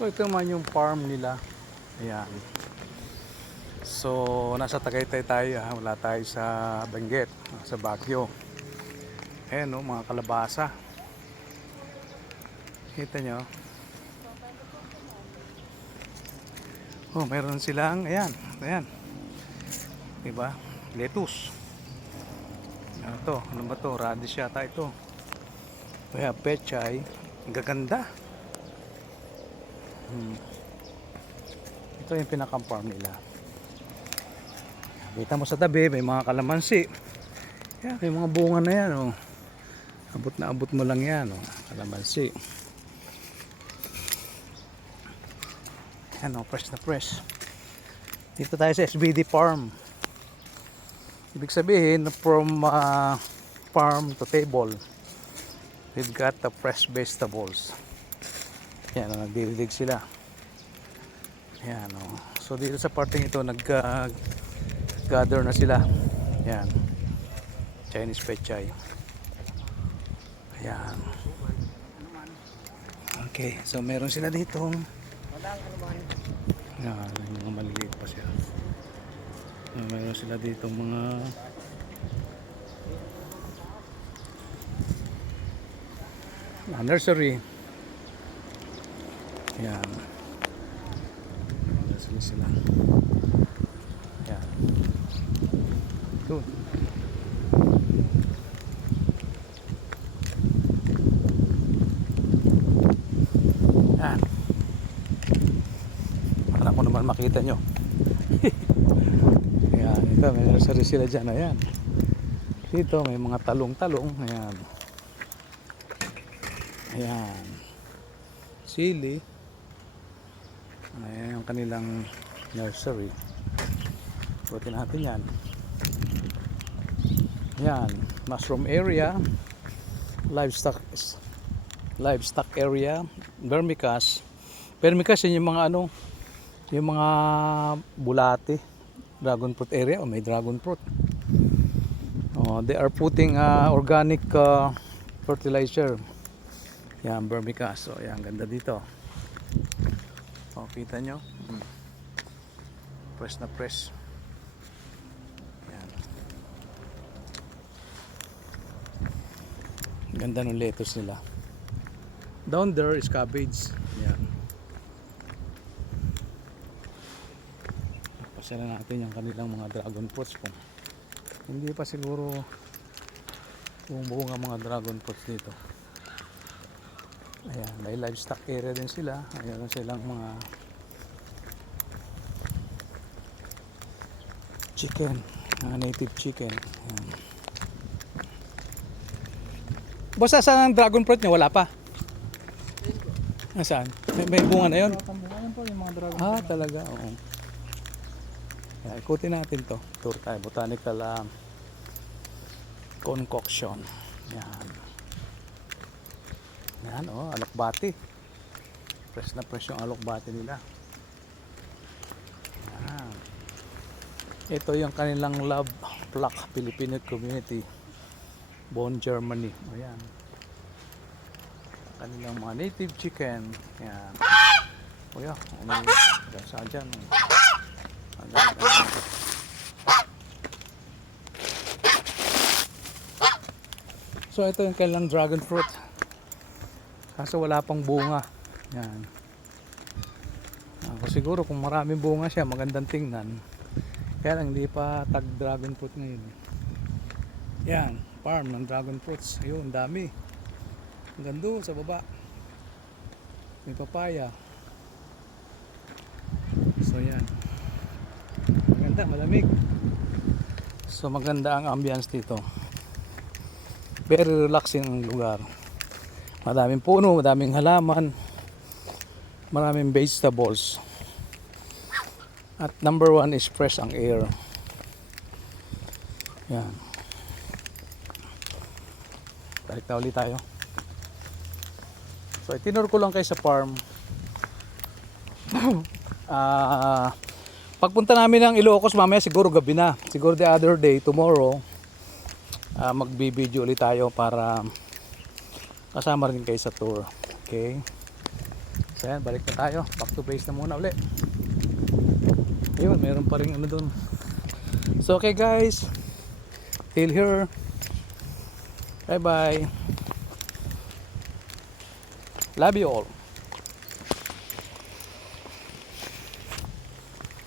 So ito naman yung farm nila. Ayan. So nasa Tagaytay tayo ha. Wala tayo sa Benguet, sa Baguio. Ayan no, mga kalabasa. Kita nyo? Oh, meron silang, ayan, ayan. Diba? Lettuce. Ano to? Ano ba to? Radish yata ito. Kaya pechay. Ang gaganda. Hmm. Ito yung pinaka-farm nila. Kita mo sa tabi, may mga kalamansi. Yan, may mga bunga na yan. Oh. Abot na abot mo lang yan. Oh. Kalamansi. Yan, oh, fresh na fresh. Dito tayo sa SBD Farm. Ibig sabihin, from uh, farm to table, we've got the fresh vegetables. Yan, oh, sila. Yan, oh. So dito sa parting ito, nag-gather na sila. Yan. Chinese pechay. Ayan. Okay, so meron sila dito. Yan, mga maliliit pa siya. Ah, meron sila dito mga nursery. Yan. Nursery sila. Yan. Doon. Yan. Para ko naman makita nyo. Ayan, ito, may nursery sila dyan. Ayan. Dito, may mga talong-talong. Ayan. Ayan. Sili. Ayan yung kanilang nursery. Buti natin yan. Ayan. Mushroom area. Livestock livestock area. Vermicast. Vermicast yun yung mga ano, yung mga bulate dragon fruit area o may dragon fruit oh, they are putting uh, organic uh, fertilizer yan vermicast so yan ganda dito oh, kita nyo? Hmm. press na press. Yan. Ganda ng lettuce nila. Down there is cabbage. Yan. Pasyalan natin yung kanilang mga dragon fruits kung hindi pa siguro bumubuo nga mga dragon fruits dito. Ayan, may livestock area din sila. Ayan silang mga chicken, mga native chicken. Ayan. Basta saan ang dragon fruit niya? Wala pa? Nasaan? May, may bunga na yun? Ayan po yung mga dragon. Ah, talaga, oo. Kaya ikutin natin to. Tour tayo. Botanical um, concoction. Yan. Yan, oh, alokbati. Fresh na fresh yung alokbati nila. Yan. Ito yung kanilang love plaque Filipino community. Bonn, Germany. Ayan. Kanilang mga native chicken. Yan. O yan, may gasa dyan. Ang ganda. So ito yung kailang dragon fruit. Kaso wala pang bunga. Yan. Ako siguro kung maraming bunga siya, magandang tingnan. Kaya lang hindi pa tag dragon fruit ngayon. Yan, farm ng dragon fruits. Ayun, dami. Ang ganda sa baba. May papaya. So yan. Maganda, malamig. So maganda ang ambience dito. Very relaxing ang lugar. Madaming puno, madaming halaman, maraming vegetables. At number one is fresh ang air. Yan. Balik na ulit tayo. So, itinur ko lang kayo sa farm. Ah, pagpunta namin ng Ilocos mamaya siguro gabi na. Siguro the other day, tomorrow, ah, magbibideo ulit tayo para kasama rin kayo sa tour. Okay? So yan, balik na tayo. Back to base na muna uli. Ayun, meron pa rin ano dun. So okay guys. Till here. Bye bye. Love you all.